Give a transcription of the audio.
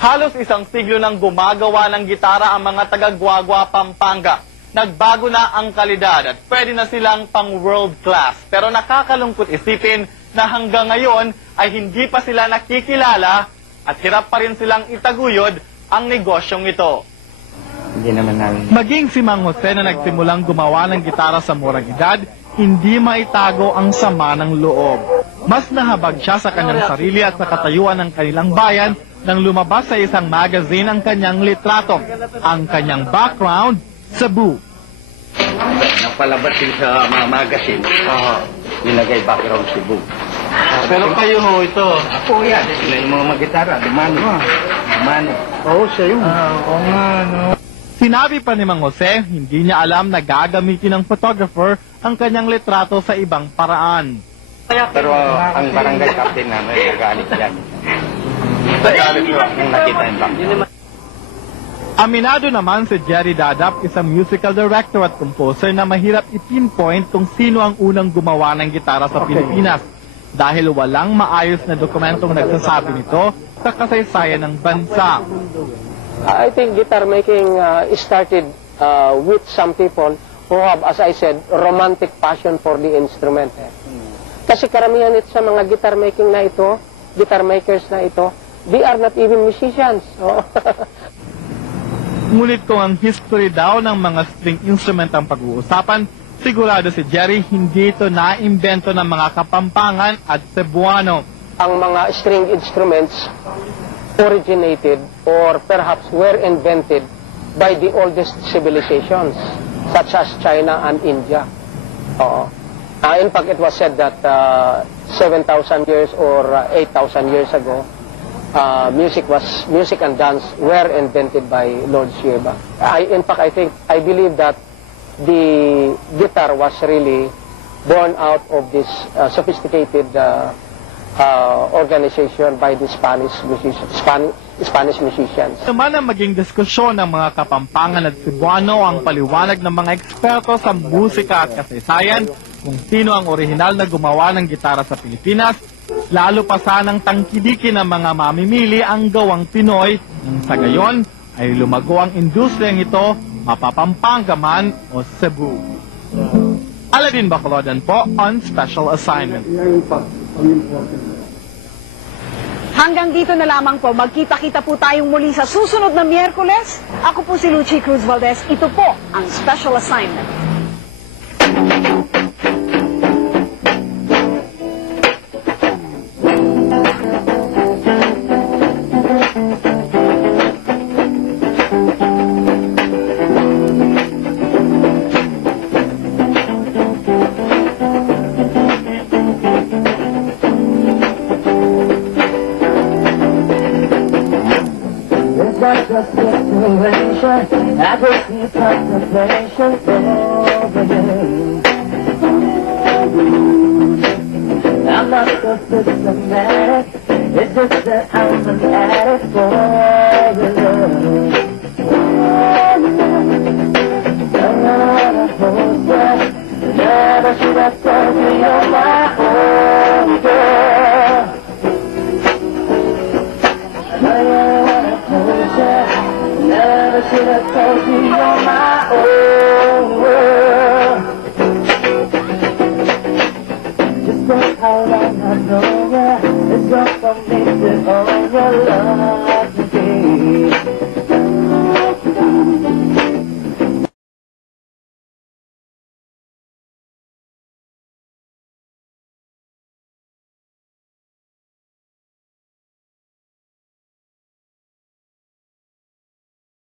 Halos isang siglo nang gumagawa ng gitara ang mga taga-Guagua, Pampanga. Nagbago na ang kalidad at pwede na silang pang world class. Pero nakakalungkot isipin na hanggang ngayon ay hindi pa sila nakikilala at hirap pa rin silang itaguyod ang negosyong ito. Hindi naman namin. Maging si Mang Jose na nagsimulang gumawa ng gitara sa murang edad, hindi maitago ang sama ng loob. Mas nahabag siya sa kanyang sarili at sa katayuan ng kanilang bayan nang lumabas sa isang magazine ang kanyang litrato, ang kanyang background, Cebu. Napalabas din sa mga magazine. Nilagay background Cebu. Pero kayo ho ito. Ako yan. Sila yung mga magitara. Dumano. Oo, siya yun. Oo nga, no. Sinabi pa ni Mang Jose, hindi niya alam na gagamitin ng photographer ang kanyang litrato sa ibang paraan. Pero ang barangay captain namin, nag-aalit yan. Nag-aalit yung nakita yung background. Aminado naman si Jerry Dadap, isang musical director at composer na mahirap i-pinpoint kung sino ang unang gumawa ng gitara sa Pilipinas dahil walang maayos na dokumentong nagsasabi nito sa kasaysayan ng bansa. I think guitar making started with some people who have, as I said, romantic passion for the instrument. Kasi karamihan ito sa mga guitar making na ito, guitar makers na ito, they are not even musicians. Ngunit kung ang history daw ng mga string instrument ang pag-uusapan, sigurado si Jerry hindi ito naimbento ng mga Kapampangan at Cebuano. Ang mga string instruments originated or perhaps were invented by the oldest civilizations such as China and India. In fact, it was said that 7,000 years or 8,000 years ago, music and dance were invented by Lord Shiva. In fact, I believe that the guitar was really born out of this sophisticated organization by the Spanish musicians. Naman ang maging diskusyon ng mga Kapampangan at Cebuano ang paliwanag ng mga eksperto sa musika at kasaysayan kung sino ang orihinal na gumawa ng gitara sa Pilipinas, lalo pa sanang tangkidikin ng mga mamimili ang gawang Pinoy nang sa gayon ay lumago ang industriyang ito, Mapapampanga man o Cebu. Aladin Bacolodon po on special assignment. Hanggang dito na lamang po. Magkita-kita po tayong muli sa susunod na Miyerkules. Ako po si Lucy Cruz Valdez. Ito po ang special assignment. Just situation, I just need contemplation over you. I'm not so systematic, it's just that I'm an addict for your love. Never should have told me you're my own girl. Never should have told you you're my own world. Just look how long I've known you. It's all for me to own your love.